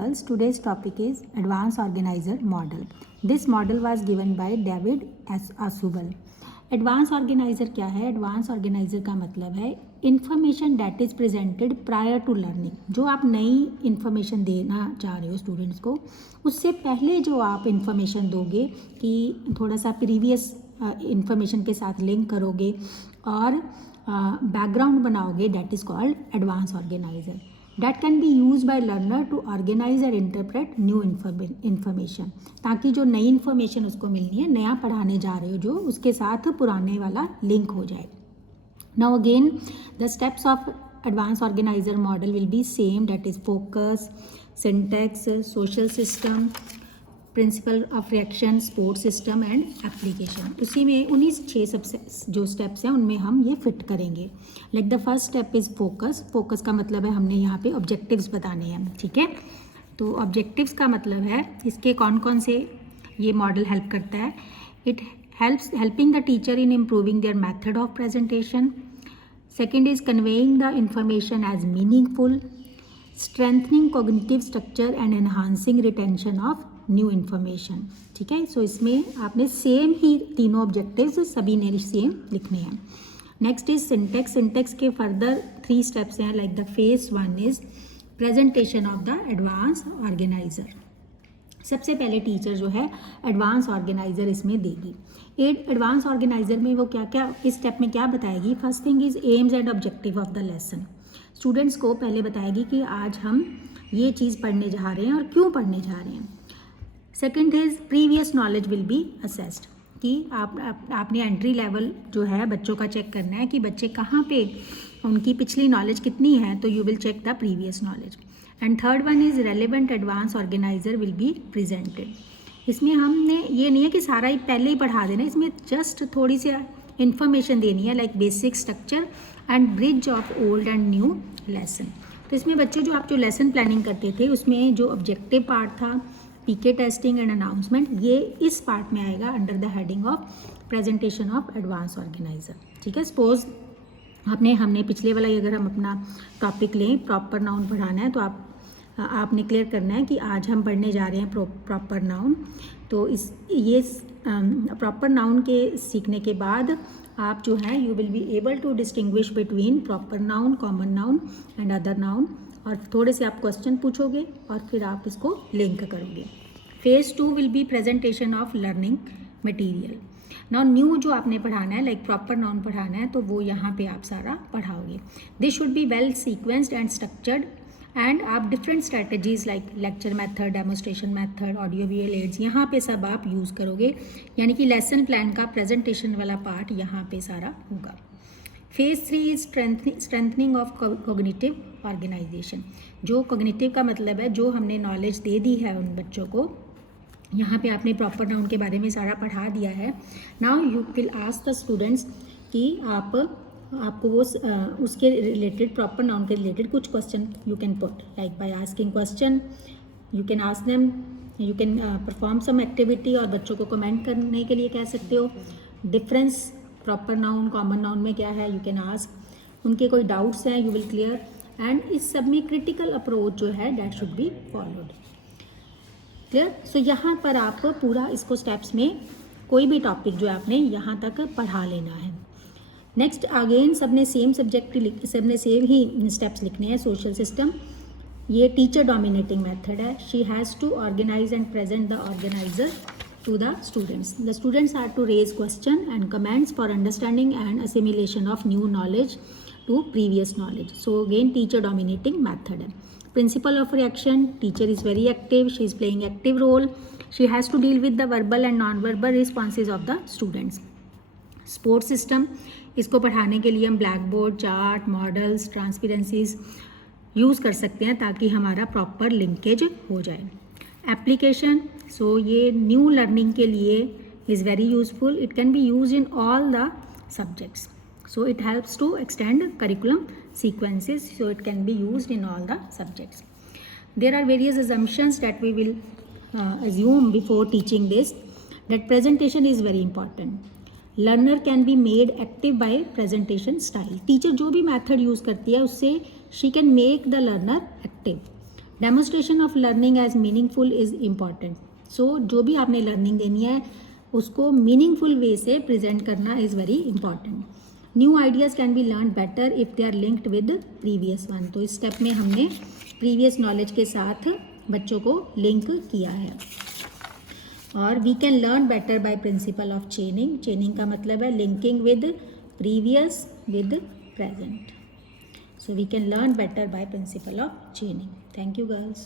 girls, today's topic is Advanced Organizer Model. This model was given by David Ausubel. Advance organiser क्या है? Advance organiser का मतलब है information that is presented prior to learning. जो आप नई information देना चाह रहे हो स्टूडेंट्स को, उससे पहले जो आप इंफॉर्मेशन दोगे कि थोड़ा सा प्रीवियस इंफॉर्मेशन के साथ लिंक करोगे और बैकग्राउंड बनाओगे, that is called advance organiser. That can be used by learner to organize or interpret new information. ताकि जो नई इन्फॉर्मेशन उसको मिलनी है, नया पढ़ाने जा रहे हो जो, उसके साथ पुराने वाला लिंक हो जाए. Now again, the steps of advanced organizer model will be same, that is focus, syntax, social system, principle of reaction, support system and application. उसी में उन्हीं 6 सबसे जो स्टेप्स हैं उनमें हम ये फिट करेंगे. Like the first step is focus. Focus का मतलब है हमने यहाँ पे ऑब्जेक्टिव्स बताने हैं. ठीक है, तो ऑब्जेक्टिव्स का मतलब है इसके कौन कौन से ये मॉडल हेल्प करता है. It helping the teacher in improving their method of presentation. Second is conveying the information as meaningful. Strengthening cognitive structure and enhancing retention of new information. ठीक है, सो इसमें आपने सेम ही तीनों ऑब्जेक्टिव्स सभी ने सेम लिखने हैं. Next is syntax. सिंटेक्स के फर्दर 3 स्टेप्स हैं. Like the phase 1 is presentation of the advance organiser. सबसे पहले टीचर जो है एडवांस ऑर्गेनाइजर इसमें देगी. एडवांस ऑर्गेनाइजर में वो क्या क्या इस स्टेप में क्या बताएगी. First thing is AIIMS and objective of the lesson. Students को पहले बताएगी कि आज हम ये चीज़ पढ़ने जा रहे हैं और क्यों पढ़ने जा रहे हैं. Second is previous knowledge will be assessed, कि आपने एंट्री लेवल जो है बच्चों का चेक करना है कि बच्चे कहाँ पे उनकी पिछली नॉलेज कितनी है, तो you will check the previous knowledge. And third one is relevant advance organiser will be presented. इसमें हमने ये नहीं है कि सारा ही पहले ही पढ़ा देना, इसमें जस्ट थोड़ी सी इन्फॉर्मेशन देनी है, like basic structure and bridge of old and new lesson. तो इसमें बच्चों जो आप जो लेसन प्लानिंग करते थे उसमें जो ऑब्जेक्टिव पार्ट था, पीके टेस्टिंग एंड अनाउंसमेंट, ये इस पार्ट में आएगा under the heading of presentation of advance organiser. ठीक है, सपोज हमने पिछले वाला अगर हम अपना टॉपिक लें, प्रॉपर नाउन पढ़ाना है, तो आपने क्लियर करना है कि आज हम पढ़ने जा रहे हैं प्रॉपर नाउन. तो ये प्रॉपर नाउन के सीखने के बाद आप जो है you will be able to distinguish between proper noun, common noun and other noun. और थोड़े से आप क्वेश्चन पूछोगे और फिर आप इसको लिंक करोगे. Phase 2 will be presentation of learning material. Now new जो आपने पढ़ाना है, लाइक प्रॉपर नाउन पढ़ाना है, तो वो यहाँ पे आप सारा पढ़ाओगे. This should be well sequenced and structured. And आप different strategies like lecture method, demonstration method, audio visual aids, यहाँ पे सब आप यूज़ करोगे. यानी कि लेसन प्लान का प्रेजेंटेशन वाला पार्ट यहाँ पे सारा होगा. Phase 3 is strengthening of cognitive organisation. जो कॉग्निटिव का मतलब है जो हमने नॉलेज दे दी है उन बच्चों को, यहाँ पे आपने प्रॉपर नाउन के बारे में सारा पढ़ा दिया है. Now you will ask the students कि आपको वो उसके रिलेटेड, प्रॉपर नाउन के रिलेटेड कुछ question you can put, like by asking question you can ask them, you can perform some activity, और बच्चों को कमेंट करने के लिए कह सकते हो. Difference proper noun common noun में क्या है, यू कैन आस्क. उनके कोई डाउट्स हैं यू विल क्लियर. एंड इस सब में क्रिटिकल अप्रोच जो है that should be followed. Clear. So यहाँ पर आप पूरा इसको स्टेप्स में कोई भी टॉपिक जो आपने यहाँ तक पढ़ा लेना है. नेक्स्ट अगेन सबने सेम सब्जेक्ट, सबने सेम ही स्टेप्स लिखने हैं. सोशल सिस्टम, ये टीचर डोमिनेटिंग मेथड है. She has to organise and present the organiser to the students. The students are to raise question and comments for understanding and assimilation of new knowledge to previous knowledge. So again teacher dominating method. Principle of reaction, teacher is very active, she is playing active role, she has to deal with the verbal and non-verbal responses of the students. Support system, इसको पढ़ाने के लिए हम black board, chart, models, transparencies use कर सकते हैं ताकि हमारा प्रॉपर लिंकेज हो जाए. एप्लीकेशन, सो ये न्यू लर्निंग के लिए is very useful. It can be use in all the subjects. So it helps to extend curriculum sequences, so it can be used in all the subjects. There are various assumptions that we will assume before teaching this, that presentation is very important. Learner can be made active by presentation style. Teacher जो भी method use करती है उससे she can make the learner active. Demonstration of learning as meaningful is important. So जो भी आपने learning देनी है उसको मीनिंगफुल वे से प्रेजेंट करना is very important. New ideas can be learn better if they are linked with previous one. तो इस स्टेप में हमने प्रीवियस नॉलेज के साथ बच्चों को लिंक किया है. और we can learn better by principle of chaining. Chaining का मतलब है linking with previous with present. So we can learn better by principle of chaining. Thank you girls.